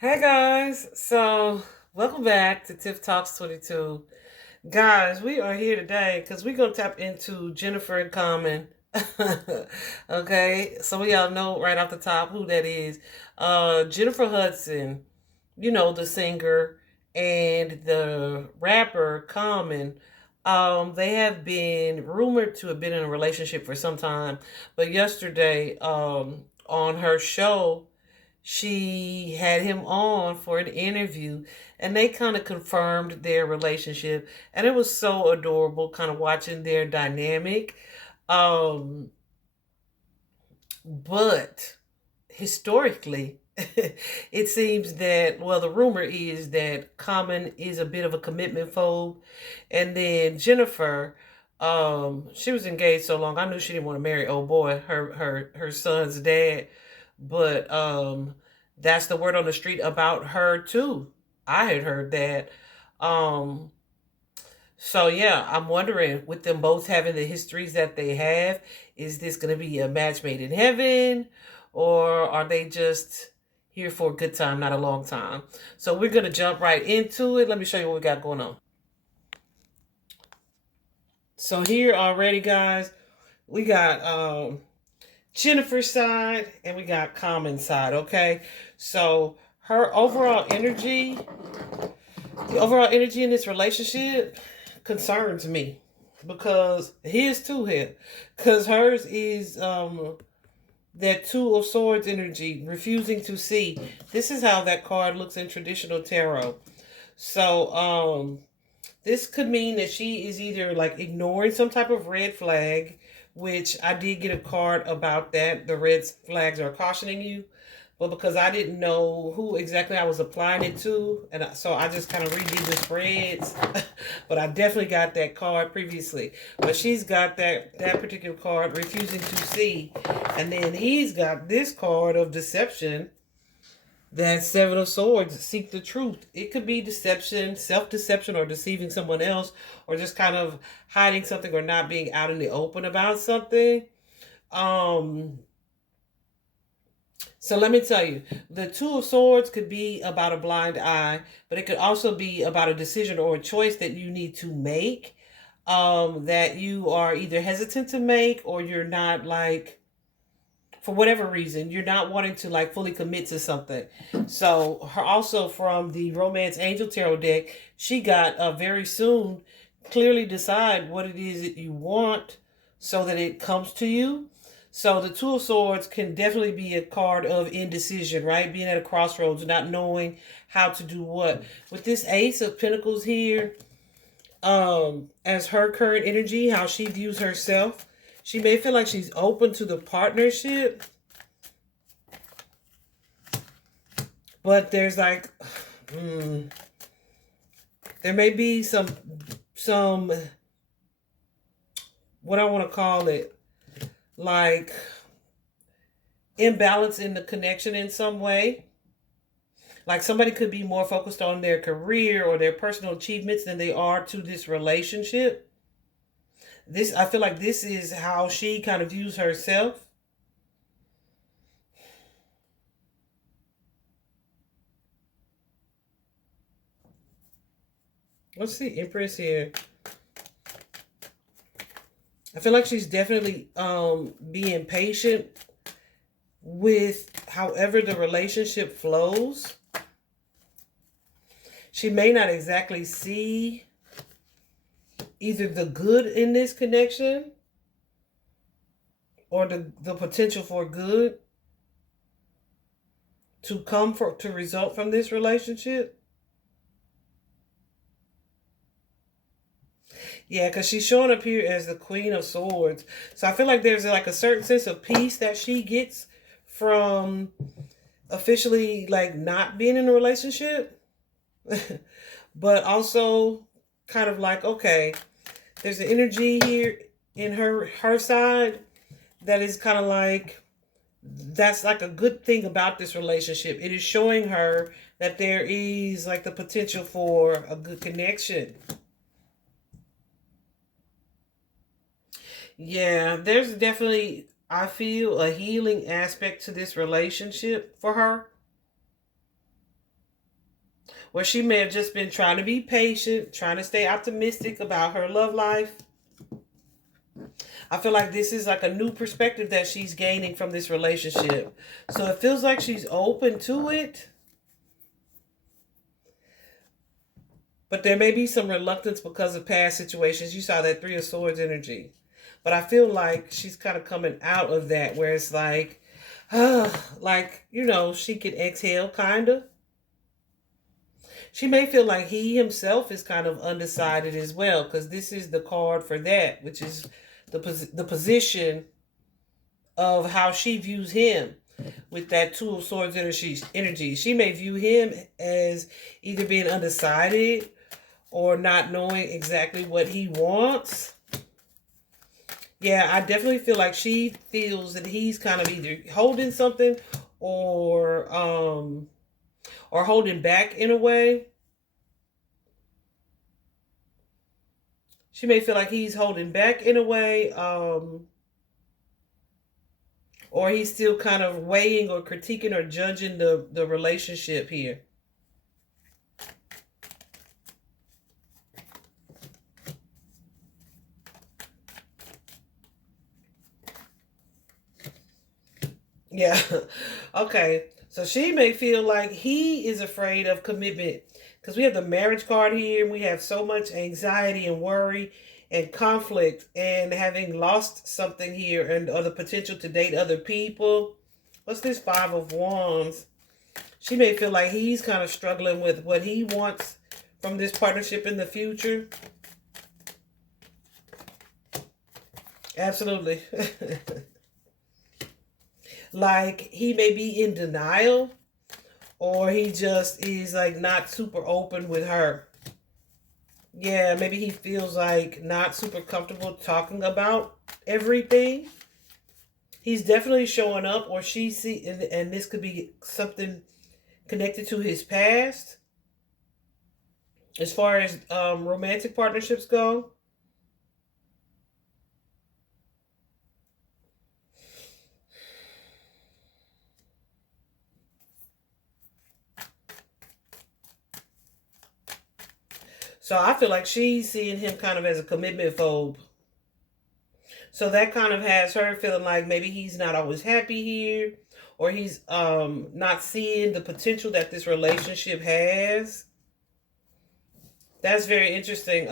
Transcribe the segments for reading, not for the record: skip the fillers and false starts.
Hey guys, so welcome back to Tiff Talks 22. Guys, we are here today because we're going to tap into Jennifer and Common. Okay, some of y'all know right off the top who that is. Jennifer Hudson, the singer, and the rapper Common. They have been rumored to have been in a relationship for some time, but yesterday, on her show, she had him on for an interview and they kind of confirmed their relationship, and it was so adorable kind of watching their dynamic. um but historically, it seems that, well, the rumor is that Common is a bit of a commitment phobe, and then Jennifer, she was engaged so long I knew she didn't want to marry old boy, her son's dad. But that's the word on the street about her too. I had heard that. Um, so yeah, I'm wondering, with them both having the histories that they have, is this going to be a match made in heaven, or are they just here for a good time, not a long time? So we're going to jump right into it. Let me show you what we got going on. So here already, guys, we got Jennifer's side and we got Common side. Okay, so her overall energy, the overall energy in this relationship concerns me, because his too here, because hers is that Two of Swords energy, refusing to see. This is how that card looks in traditional tarot. So this could mean that she is either like ignoring some type of red flag, which I did get a card about that. The red flags are cautioning you. But because I didn't know who exactly I was applying it to, so I just kind of redid the spreads. But I definitely got that card previously. But she's got that particular card, refusing to see, and then he's got this card of deception. That Seven of Swords, seek the truth. It could be deception, self-deception, or deceiving someone else, or just kind of hiding something or not being out in the open about something. Um, so let me tell you, the Two of Swords could be about a blind eye, but it could also be about a decision or a choice that you need to make, that you are either hesitant to make, or you're not, like, for whatever reason, you're not wanting to like fully commit to something. So her, also from the Romance Angel Tarot deck, she got very soon, clearly decide what it is that you want so that it comes to you. So the Two of Swords can definitely be a card of indecision, right? Being at a crossroads, not knowing how to do what. With this Ace of Pentacles here, as her current energy, how she views herself, she may feel like she's open to the partnership, but there's like, there may be some what I want to call it, like imbalance in the connection in some way. Like somebody could be more focused on their career or their personal achievements than they are to this relationship. This, I feel like this is how she kind of views herself. Let's see, Empress here. I feel like she's definitely being patient with however the relationship flows. She may not exactly see either the good in this connection or the potential for good to come for, to result from this relationship. Yeah, because she's showing up here as the Queen of Swords. So I feel like there's like a certain sense of peace that she gets from officially like not being in a relationship. But also kind of like, okay, there's an energy here in her side that is kind of like, that's like a good thing about this relationship. It is showing her that there is like the potential for a good connection. Yeah, there's definitely, I feel, a healing aspect to this relationship for her. Where she may have just been trying to be patient, trying to stay optimistic about her love life. I feel like this is like a new perspective that she's gaining from this relationship. So it feels like she's open to it. But there may be some reluctance because of past situations. You saw that Three of Swords energy. But I feel like she's kind of coming out of that where it's like, like, you know, she can exhale kind of. She may feel like he himself is kind of undecided as well, because this is the card for that, which is the position of how she views him with that Two of Swords energy. She may view him as either being undecided or not knowing exactly what he wants. Yeah, I definitely feel like she feels that he's kind of either holding something or holding back in a way. She may feel like he's holding back in a way, or he's still kind of weighing or critiquing or judging the relationship here. Yeah. Okay. So she may feel like he is afraid of commitment, because we have the marriage card here, and we have so much anxiety and worry and conflict and having lost something here, and or the potential to date other people. What's this Five of Wands? She may feel like he's kind of struggling with what he wants from this partnership in the future. Absolutely. Like he may be in denial, or he just is like not super open with her. Yeah, maybe he feels like not super comfortable talking about everything. He's definitely showing up, or she see, and this could be something connected to his past as far as romantic partnerships go. So I feel like she's seeing him kind of as a commitment phobe. So that kind of has her feeling like maybe he's not always happy here, or he's not seeing the potential that this relationship has. That's very interesting.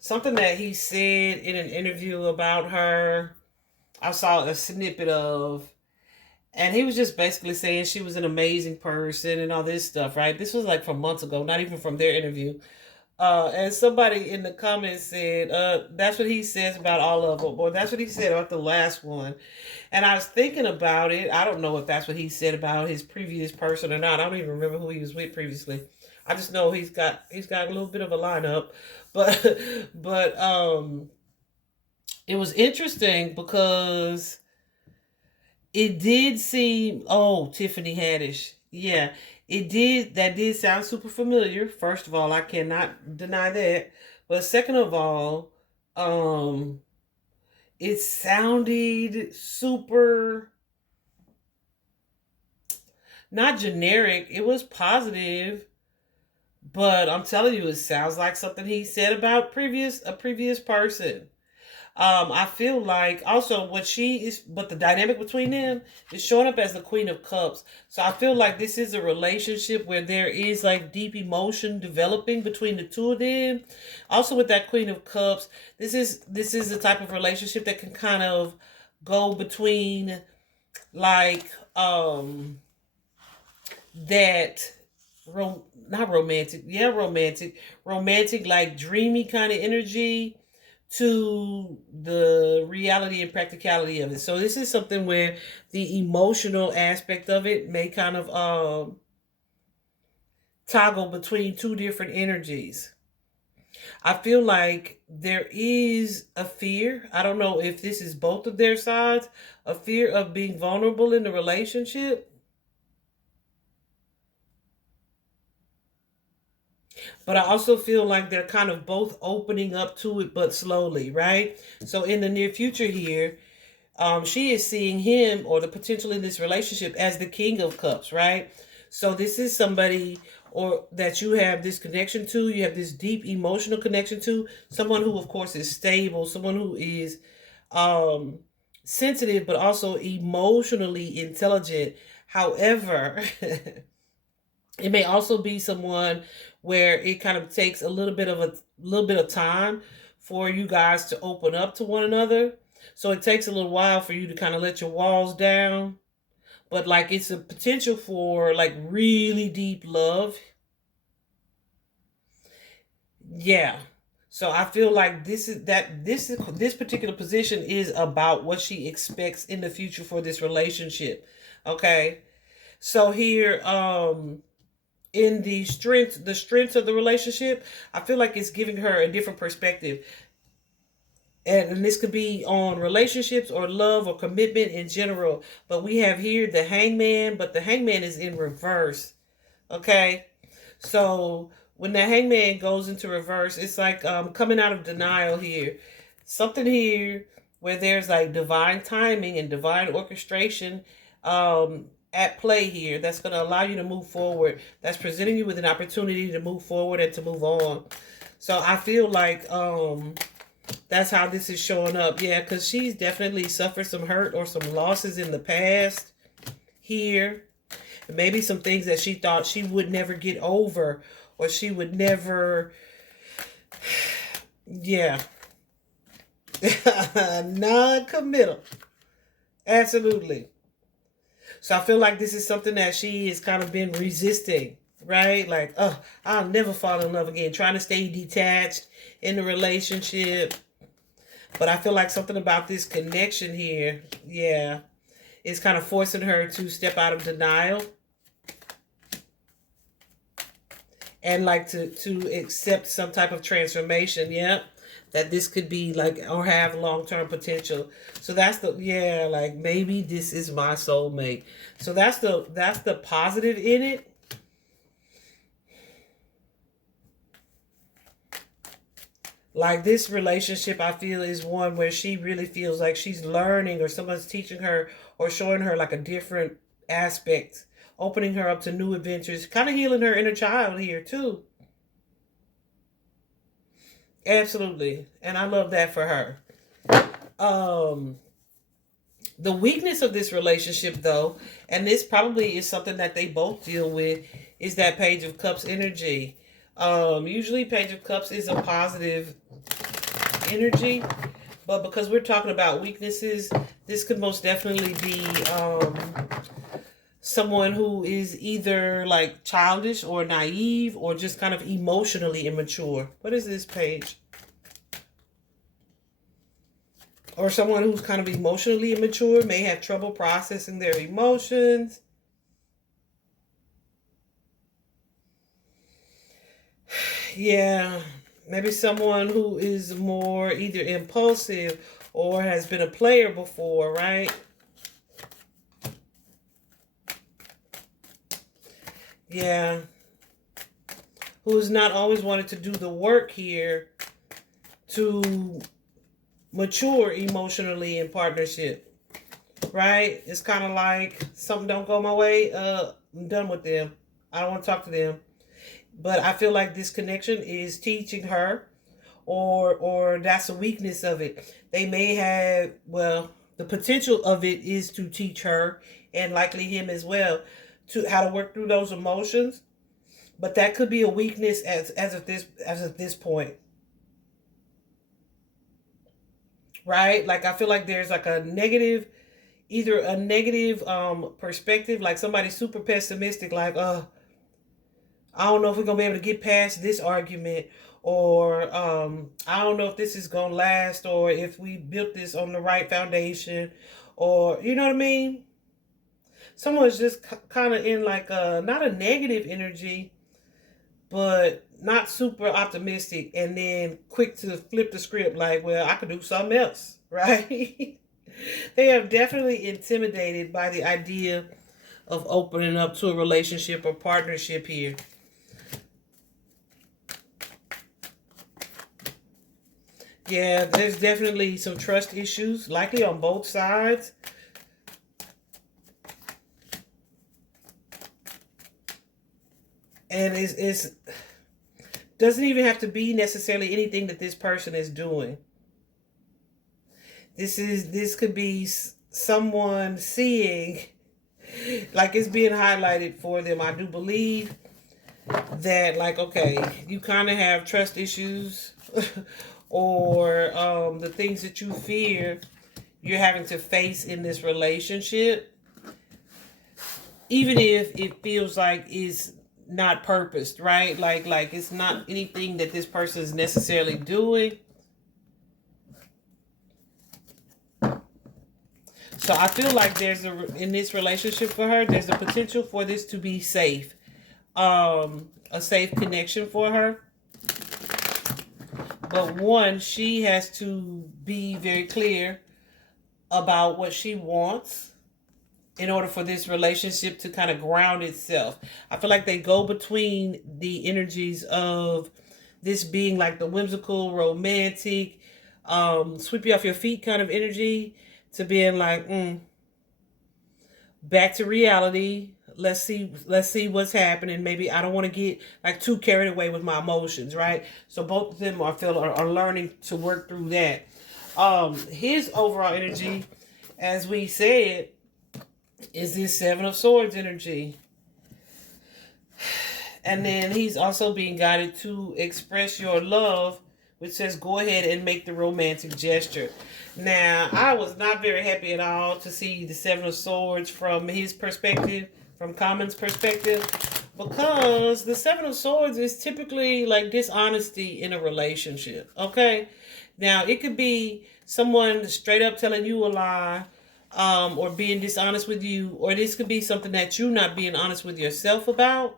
Something that he said in an interview about her, I saw a snippet of, and he was just basically saying she was an amazing person and all this stuff, right? This was like from months ago, not even from their interview. And somebody in the comments said, that's what he says about all of them, or that's what he said about the last one. And I was thinking about it. I don't know if that's what he said about his previous person or not. I don't even remember who he was with previously. I just know he's got a little bit of a lineup. But it was interesting because it did seem, oh, Tiffany Haddish. Yeah, it did. That did sound super familiar. First of all, I cannot deny that. But second of all, it sounded super, not generic. It was positive, but I'm telling you, it sounds like something he said about a previous person. I feel like also but the dynamic between them is showing up as the Queen of Cups. So I feel like this is a relationship where there is like deep emotion developing between the two of them. Also with that Queen of Cups, this is the type of relationship that can kind of go between like that not romantic, yeah, romantic like dreamy kind of energy to the reality and practicality of it. So this is something where the emotional aspect of it may kind of toggle between two different energies. I feel like there is a fear. I don't know if this is both of their sides, a fear of being vulnerable in the relationship. But I also feel like they're kind of both opening up to it, but slowly, right? So in the near future here, she is seeing him or the potential in this relationship as the King of Cups, right? So this is somebody or that you have this connection to, you have this deep emotional connection to, someone who of course is stable, someone who is um sensitive but also emotionally intelligent. However, it may also be someone where it kind of takes a little bit of time for you guys to open up to one another. So it takes a little while for you to kind of let your walls down, but like it's a potential for like really deep love. Yeah. So I feel like this particular position is about what she expects in the future for this relationship. Okay? So here in the strength of the relationship, I feel like it's giving her a different perspective. And this could be on relationships or love or commitment in general. But we have here the hangman, but the hangman is in reverse. Okay? So when the hangman goes into reverse, it's like coming out of denial here. Something here where there's like divine timing and divine orchestration at play here that's going to allow you to move forward. That's presenting you with an opportunity to move forward and to move on. So I feel like that's how this is showing up. Yeah, because she's definitely suffered some hurt or some losses in the past here. Maybe some things that she thought she would never get over, or she would never, yeah, non-committal. Absolutely. So I feel like this is something that she has kind of been resisting, right? Like, oh, I'll never fall in love again, trying to stay detached in the relationship. But I feel like something about this connection here, yeah, is kind of forcing her to step out of denial and like to accept some type of transformation. Yeah, that this could be like or have long-term potential. So that's the, yeah, like maybe this is my soulmate. So that's the positive in it. Like this relationship, I feel, is one where she really feels like she's learning, or someone's teaching her or showing her like a different aspect, opening her up to new adventures, kind of healing her inner child here too. Absolutely. And I love that for her. Um the weakness of this relationship though, and this probably is something that they both deal with, is that Page of Cups energy. Usually Page of Cups is a positive energy, but because we're talking about weaknesses, this could most definitely be someone who is either like childish or naive or just kind of emotionally immature. What is this page? Or someone who's kind of emotionally immature, may have trouble processing their emotions. Yeah, maybe someone who is more either impulsive or has been a player before, right? Yeah. Who's not always wanted to do the work here to mature emotionally in partnership, right? It's kind of like something don't go my way, I'm done with them. I don't want to talk to them. But I feel like this connection is teaching her, or that's a weakness of it. They may have, well, the potential of it is to teach her and likely him as well to how to work through those emotions. But that could be a weakness as of this point. Right? Like I feel like there's like a negative, either a negative perspective, like somebody's super pessimistic, like I don't know if we're gonna be able to get past this argument, or I don't know if this is gonna last, or if we built this on the right foundation, or you know what I mean. Someone's just kind of in like a, not a negative energy, but not super optimistic, and then quick to flip the script like, well, I could do something else, right? They are definitely intimidated by the idea of opening up to a relationship or partnership here. Yeah, there's definitely some trust issues, likely on both sides. And it's doesn't even have to be necessarily anything that this person is doing. This could be someone seeing, like it's being highlighted for them. I do believe that, like, okay, you kind of have trust issues or the things that you fear you're having to face in this relationship, even if it feels like it's not purposed, right? Like it's not anything that this person is necessarily doing. So I feel like in this relationship for her, there's a potential for this to be safe. A safe connection for her. But one, she has to be very clear about what she wants in order for this relationship to kind of ground itself. I feel like they go between the energies of this being like the whimsical, romantic, sweep you off your feet kind of energy, to being like, back to reality. Let's see what's happening. Maybe I don't want to get like too carried away with my emotions, right? So both of them are learning to work through that. His overall energy, as we said, is this Seven of Swords energy. And then he's also being guided to express your love, which says go ahead and make the romantic gesture. Now, I was not very happy at all to see the Seven of Swords from his perspective, from Common's perspective, because the Seven of Swords is typically like dishonesty in a relationship, okay? Now, it could be someone straight up telling you a lie, or being dishonest with you, or this could be something that you're not being honest with yourself about.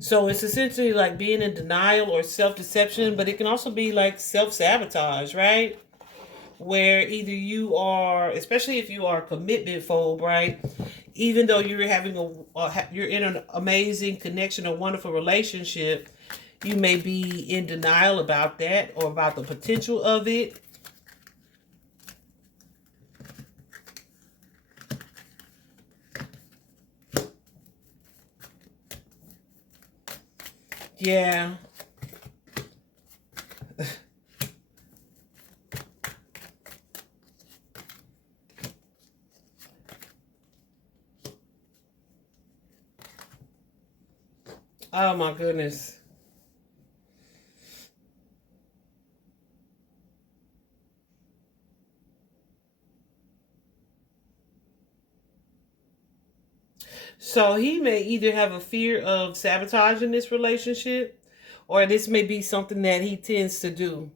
So it's essentially like being in denial or self-deception, but it can also be like self-sabotage, right? Where either you are, especially if you are commitment phobe, right? Even though you're having you're in an amazing connection, a wonderful relationship, you may be in denial about that or about the potential of it. Yeah. Oh my goodness. So he may either have a fear of sabotaging this relationship, or this may be something that he tends to do.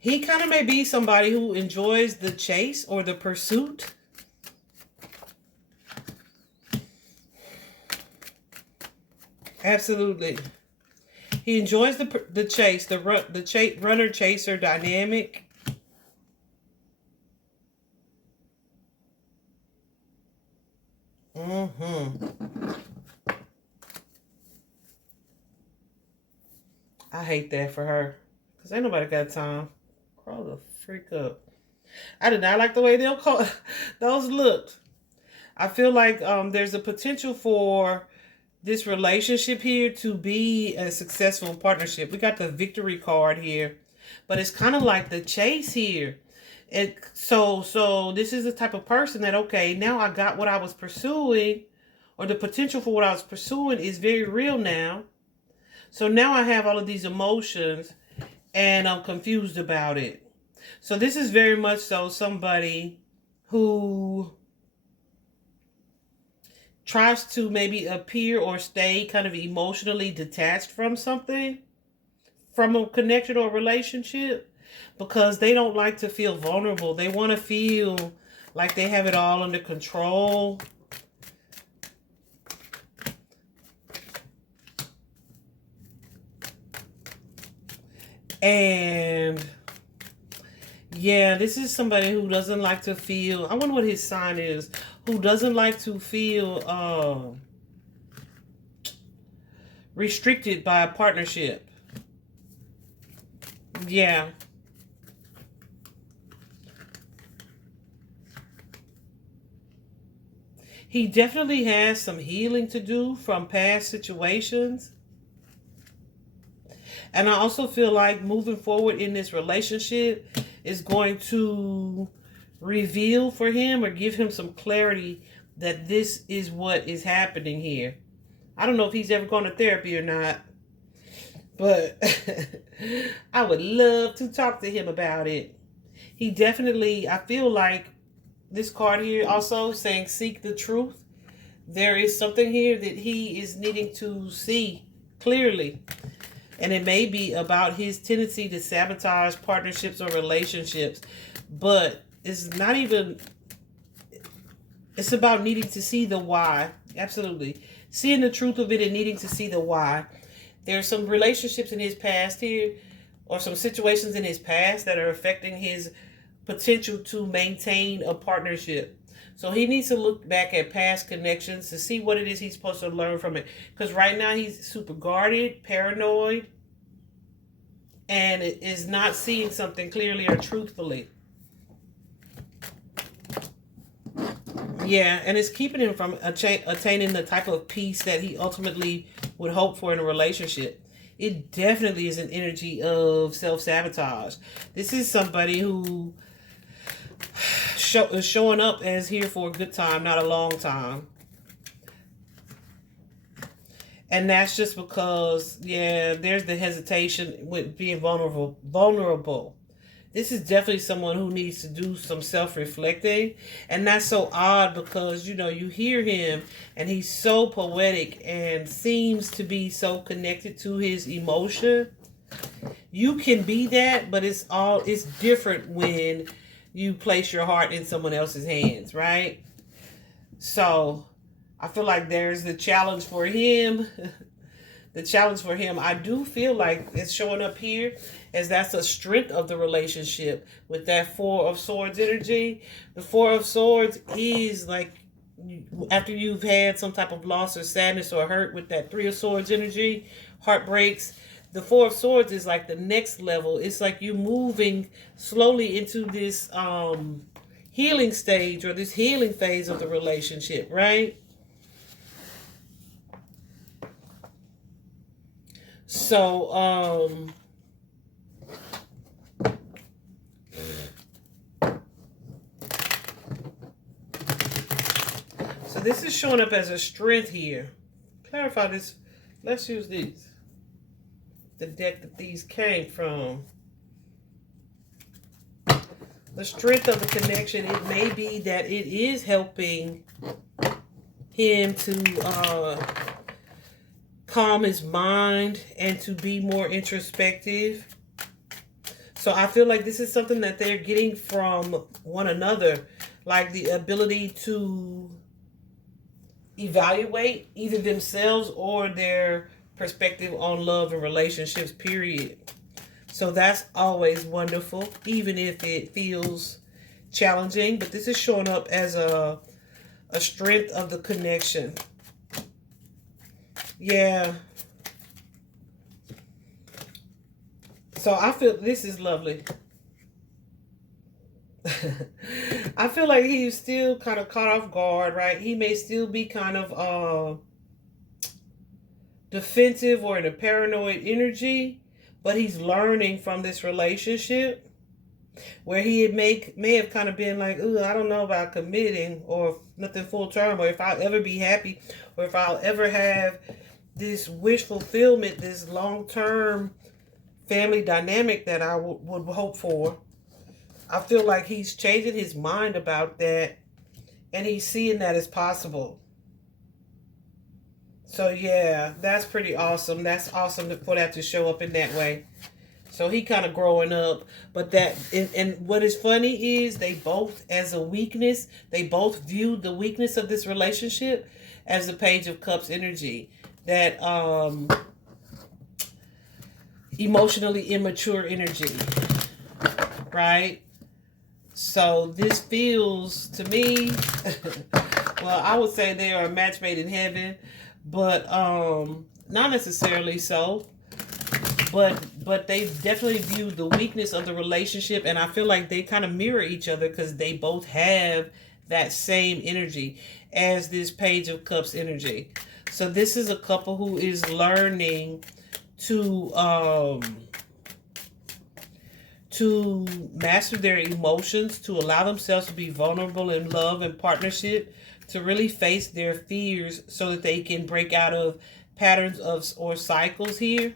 He kind of may be somebody who enjoys the chase or the pursuit. Absolutely. He enjoys the chase, the runner chaser dynamic. I hate that for her, because ain't nobody got time. Grow the freak up. I did not like the way those looked. I feel like there's a potential for this relationship here to be a successful partnership. We got the victory card here, but it's kind of like the chase here. So this is the type of person that, okay, now I got what I was pursuing, or the potential for what I was pursuing is very real now. So now I have all of these emotions and I'm confused about it. So this is very much so somebody who tries to maybe appear or stay kind of emotionally detached from something, from a connection or relationship, because they don't like to feel vulnerable. They want to feel like they have it all under control. And yeah, this is somebody who doesn't like to feel, I wonder what his sign is, who doesn't like to feel restricted by a partnership. Yeah. He definitely has some healing to do from past situations. And I also feel like moving forward in this relationship is going to reveal for him or give him some clarity that this is what is happening here. I don't know if he's ever gone to therapy or not, but I would love to talk to him about it. He definitely, I feel like this card here also saying seek the truth. There is something here that he is needing to see clearly. And it may be about his tendency to sabotage partnerships or relationships. But it's not even, it's about needing to see the why. Absolutely. Seeing the truth of it and needing to see the why. There's some relationships in his past here, or some situations in his past that are affecting his potential to maintain a partnership. So he needs to look back at past connections to see what it is he's supposed to learn from it. Because right now he's super guarded, paranoid, and is not seeing something clearly or truthfully. Yeah, and it's keeping him from attaining the type of peace that he ultimately would hope for in a relationship. It definitely is an energy of self-sabotage. This is somebody who is showing up as here for a good time, not a long time. And that's just because, yeah, there's the hesitation with being vulnerable. This is definitely someone who needs to do some self-reflecting. And that's so odd because, you know, you hear him and he's so poetic and seems to be so connected to his emotion. You can be that, but it's different when you place your heart in someone else's hands, right? So I feel like there's the challenge for him. The challenge for him, I do feel like it's showing up here as that's a strength of the relationship with that Four of Swords energy. The Four of Swords is like after you've had some type of loss or sadness or hurt with that Three of Swords energy, heartbreaks. The Four of Swords is like the next level. It's like you moving slowly into this healing stage or this healing phase of the relationship, right? So, so this is showing up as a strength here. Clarify this. Let's use these. The deck that these came from. The strength of the connection, it may be that it is helping him to calm his mind and to be more introspective. So I feel like this is something that they're getting from one another, like the ability to evaluate either themselves or their perspective on love and relationships, period. So that's always wonderful, even if it feels challenging. But this is showing up as a strength of the connection. Yeah. So I feel this is lovely. I feel like he's still kind of caught off guard, right? He may still be kind of defensive or in a paranoid energy, but he's learning from this relationship where he may have kind of been like, ooh, I don't know about committing or nothing full term, or if I'll ever be happy, or if I'll ever have this wish fulfillment, this long-term family dynamic that I would hope for. I feel like he's changing his mind about that, and he's seeing that as possible. So yeah, that's pretty awesome. That's awesome for that to show up in that way. So he kind of growing up, but that, and what is funny is they both, as a weakness, they both viewed the weakness of this relationship as the Page of Cups energy. That emotionally immature energy, right? So this feels to me, well, I would say they are a match made in heaven, but not necessarily so. but they definitely view the weakness of the relationship, and I feel like they kind of mirror each other because they both have that same energy as this Page of Cups energy. So this is a couple who is learning to master their emotions, to allow themselves to be vulnerable in love and partnership, to really face their fears so that they can break out of patterns of or cycles here.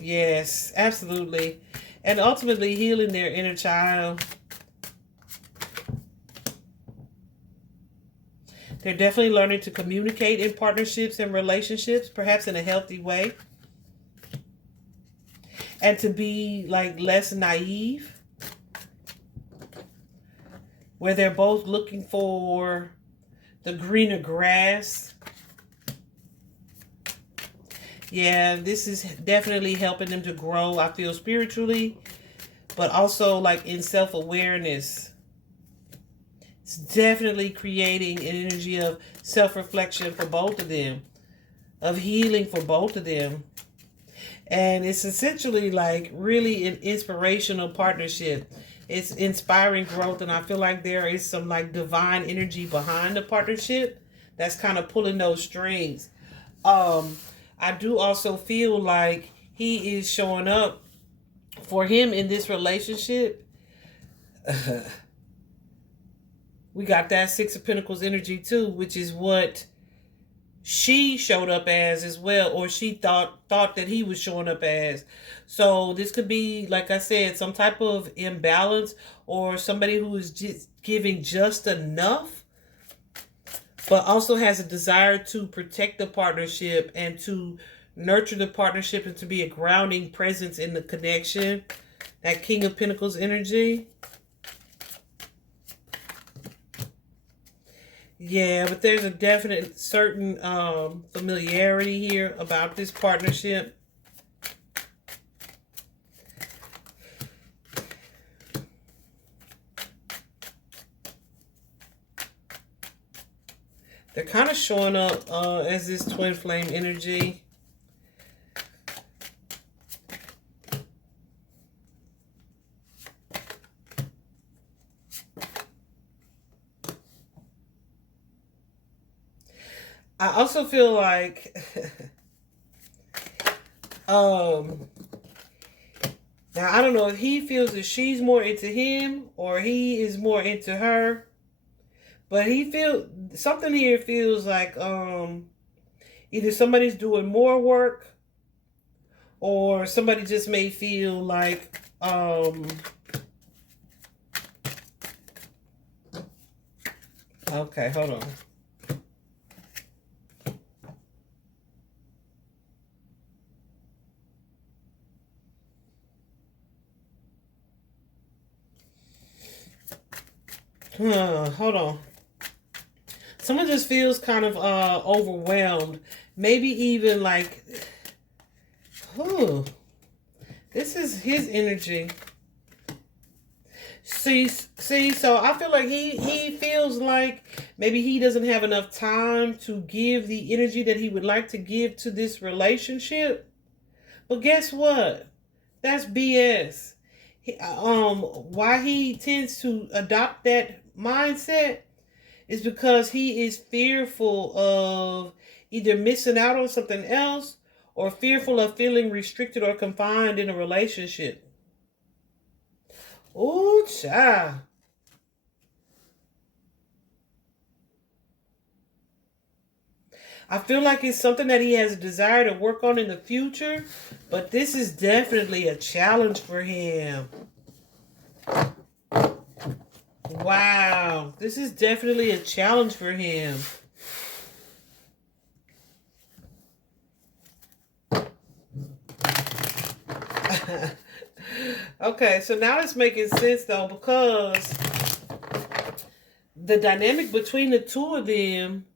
Yes, absolutely. And ultimately healing their inner child. They're definitely learning to communicate in partnerships and relationships, perhaps in a healthy way. And to be like less naive. Where they're both looking for the greener grass. Yeah, this is definitely helping them to grow, I feel, spiritually, but also like in self-awareness. It's definitely creating an energy of self-reflection for both of them, of healing for both of them. And it's essentially like really an inspirational partnership. It's inspiring growth, and I feel like there is some like divine energy behind the partnership that's kind of pulling those strings. I do also feel like he is showing up for him in this relationship. We got that Six of Pentacles energy too, which is what she showed up as well, or she thought that he was showing up as. So this could be, like I said, some type of imbalance, or somebody who is just giving just enough, but also has a desire to protect the partnership and to nurture the partnership and to be a grounding presence in the connection. That King of Pentacles energy. Yeah, but there's a definite certain familiarity here about this partnership. They're kind of showing up as this twin flame energy. I also feel like now I don't know if he feels that she's more into him or he is more into her, but he feels something here feels like either somebody's doing more work or somebody just may feel like okay, hold on. Hold on. Someone just feels kind of overwhelmed. Maybe even like, this is his energy. See, so I feel like he feels like maybe he doesn't have enough time to give the energy that he would like to give to this relationship. But guess what? That's BS. Why he tends to adopt that mindset is because he is fearful of either missing out on something else or fearful of feeling restricted or confined in a relationship. Ooh, child. I feel like it's something that he has a desire to work on in the future, but this is definitely a challenge for him. Wow, this is definitely a challenge for him. Okay, so now it's making sense though, because the dynamic between the two of them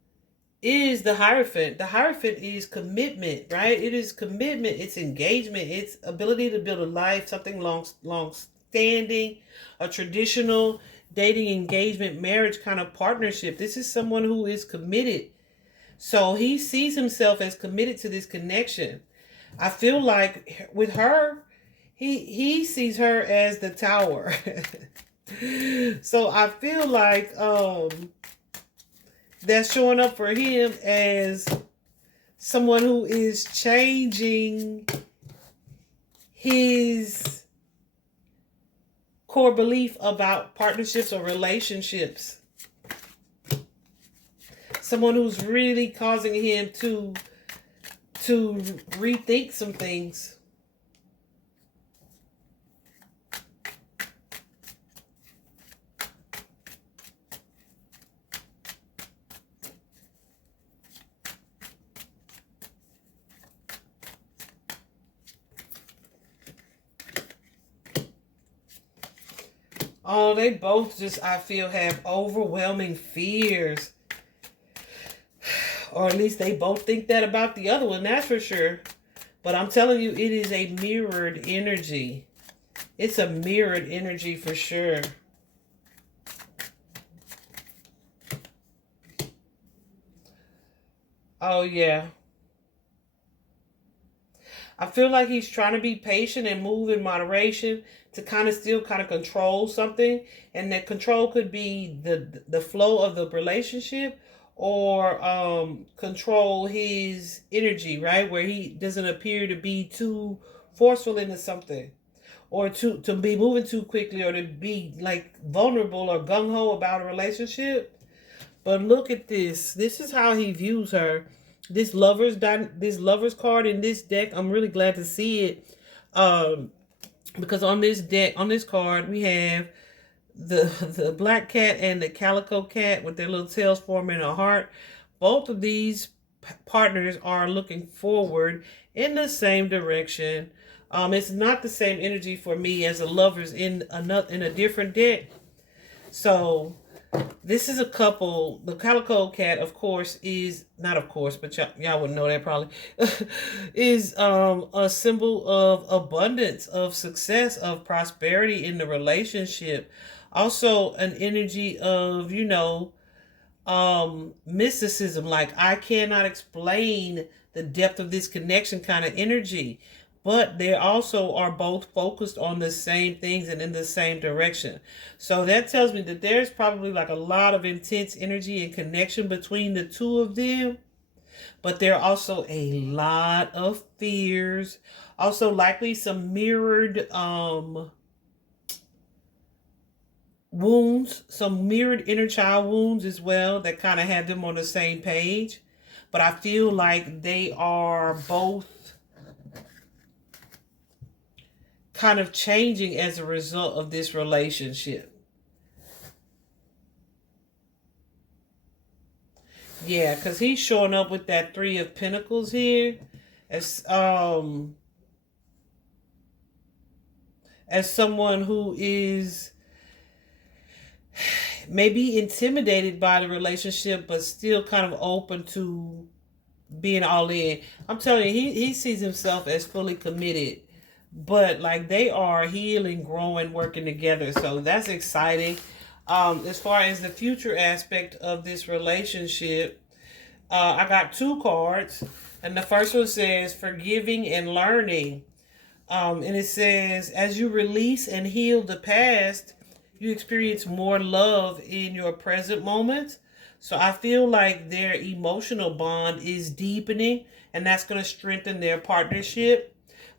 is the Hierophant. The Hierophant is commitment, right? It is commitment, it's engagement, it's ability to build a life, something long standing, a traditional, dating, engagement, marriage kind of partnership. This is someone who is committed. So he sees himself as committed to this connection. I feel like with her, he sees her as the tower. So I feel like that's showing up for him as someone who is changing his core belief about partnerships or relationships. Someone who's really causing him to rethink some things. Oh, they both just, I feel, have overwhelming fears. Or at least they both think that about the other one, that's for sure. But I'm telling you, it is a mirrored energy. It's a mirrored energy for sure. Oh, yeah. I feel like he's trying to be patient and move in moderation to kind of still kind of control something. And that control could be the flow of the relationship, or control his energy, right? Where he doesn't appear to be too forceful into something, or to be moving too quickly, or to be like vulnerable or gung-ho about a relationship. But look at this. This is how he views her. This lovers card in this deck, I'm really glad to see it. Because on this deck, on this card, we have the black cat and the calico cat with their little tails forming a heart. Both of these partners are looking forward in the same direction. It's not the same energy for me as the lovers in a different deck. So this is a couple. The calico cat, of course, is not of course, but y'all wouldn't know that probably, is a symbol of abundance, of success, of prosperity in the relationship. Also an energy of, mysticism, like I cannot explain the depth of this connection kind of energy. But they also are both focused on the same things and in the same direction. So that tells me that there's probably like a lot of intense energy and connection between the two of them. But there are also a lot of fears. Also likely some mirrored wounds, some mirrored inner child wounds as well that kind of have them on the same page. But I feel like they are both kind of changing as a result of this relationship. Yeah, because he's showing up with that 3 of Pentacles here as someone who is maybe intimidated by the relationship, but still kind of open to being all in. I'm telling you, he sees himself as fully committed. But like they are healing, growing, working together. So that's exciting. As far as the future aspect of this relationship, I got 2 cards. And the first one says forgiving and learning. And it says, as you release and heal the past, you experience more love in your present moment. So I feel like their emotional bond is deepening, and that's going to strengthen their partnership.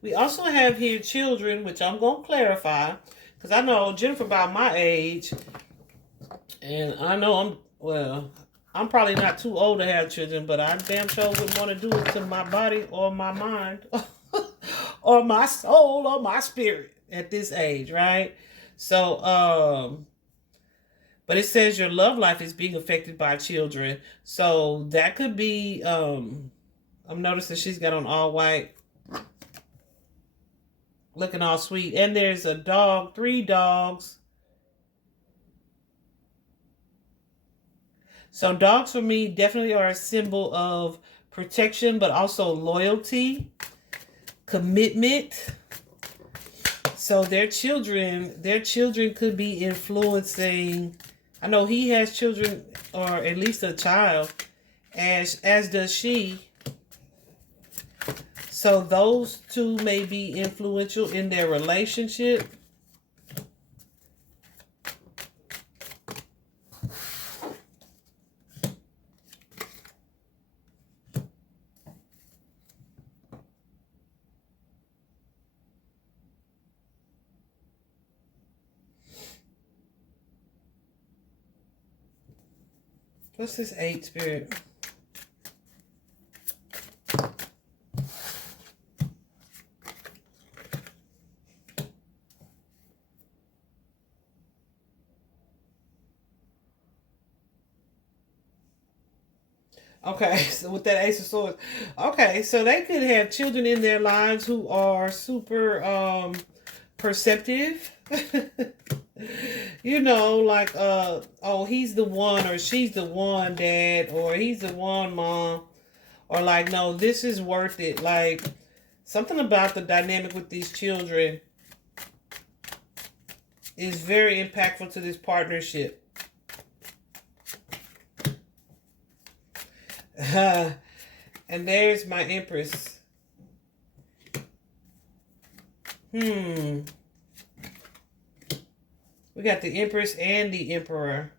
We also have here children, which I'm going to clarify, because I know Jennifer about my age, and I know I'm probably not too old to have children, but I damn sure wouldn't want to do it to my body or my mind or my soul or my spirit at this age, right? So, but it says your love life is being affected by children. So that could be, I'm noticing she's got on all white, looking all sweet. And there's a dog, 3 dogs. So dogs for me definitely are a symbol of protection, but also loyalty, commitment. So their children could be influencing. I know he has children, or at least a child, as does she. So those two may be influential in their relationship. What's this 8 spirit? Okay, so with that Ace of Swords. Okay, so they could have children in their lives who are super perceptive. You know, like, oh, he's the one, or she's the one, dad, or he's the one, mom. Or like, no, this is worth it. Like, something about the dynamic with these children is very impactful to this partnership. And there's my Empress. We got the Empress and the Emperor.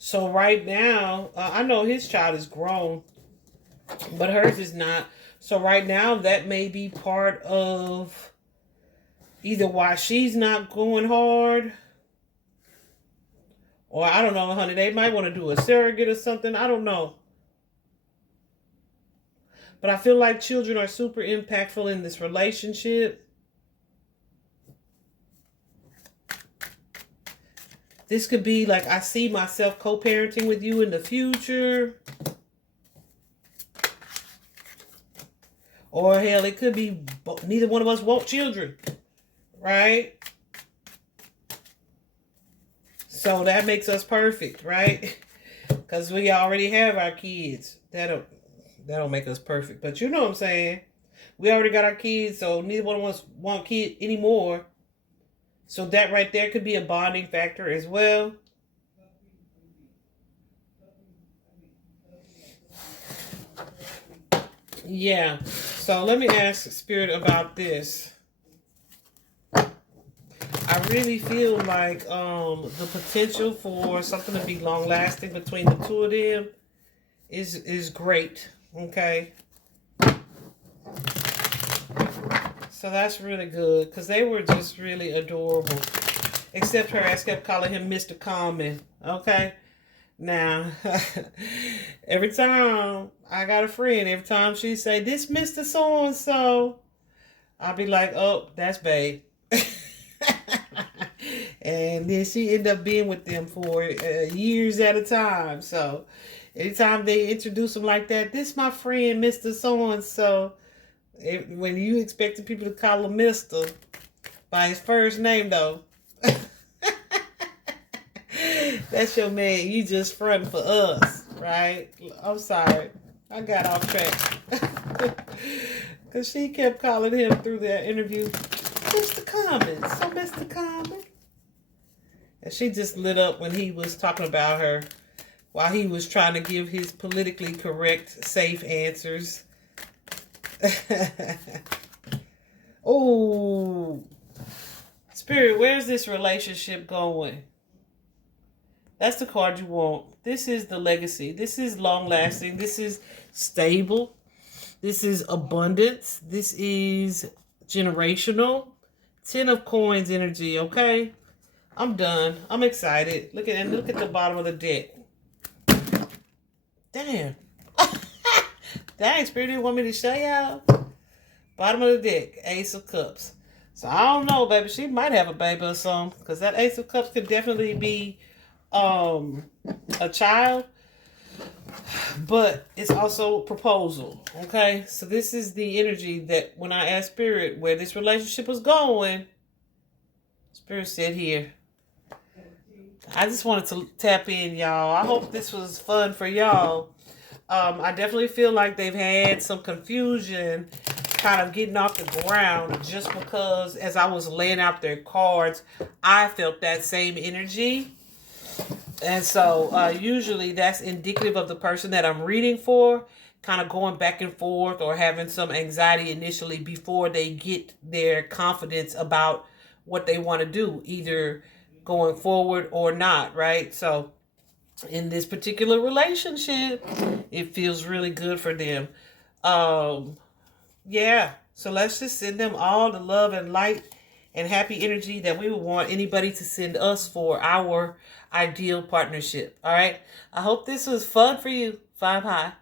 So right now, I know his child is grown, but hers is not. So right now, that may be part of either why she's not going hard, or I don't know, honey, they might want to do a surrogate or something. I don't know. But I feel like children are super impactful in this relationship. This could be like, I see myself co-parenting with you in the future. Or hell, it could be neither one of us want children. Right? So that makes us perfect, right? Because we already have our kids. That don't make us perfect. But you know what I'm saying. We already got our kids, so neither one of us want kids anymore. So that right there could be a bonding factor as well. Yeah. So let me ask Spirit about this. I really feel like the potential for something to be long lasting between the two of them is great. Okay. So that's really good, because they were just really adorable. Except her ass kept calling him Mr. Common. Okay? Now, every time I got a friend, every time she say, this Mr. So-and-so, I'll be like, oh, that's babe. And then she ended up being with them for years at a time. So, anytime they introduce them like that, this my friend, Mr. So-and-so. When you expecting people to call him Mr. by his first name, though, that's your man. You just fronting for us, right? I'm sorry. I got off track. Because she kept calling him through their interview, Mr. Common. So, Mr. Common. And she just lit up when he was talking about her while he was trying to give his politically correct, safe answers. Oh, Spirit, where's this relationship going? That's the card you want. This is the legacy. This is long lasting. This is stable. This is abundance. This is generational. 10 of coins energy, okay? I'm done. I'm excited. Look at the bottom of the deck. Damn. Dang, Spirit didn't want me to show y'all. Bottom of the deck, Ace of Cups. So I don't know, baby. She might have a baby or something, because that Ace of Cups could definitely be a child, but it's also proposal. Okay, so this is the energy that when I asked Spirit where this relationship was going, Spirit said here. I just wanted to tap in, y'all. I hope this was fun for y'all. I definitely feel like they've had some confusion kind of getting off the ground just because as I was laying out their cards, I felt that same energy. And so usually that's indicative of the person that I'm reading for, kind of going back and forth or having some anxiety initially before they get their confidence about what they want to do, either going forward or not, right? So in this particular relationship, it feels really good for them. Yeah, so let's just send them all the love and light and happy energy that we would want anybody to send us for our ideal partnership. All right. I hope this was fun for you. 5 high.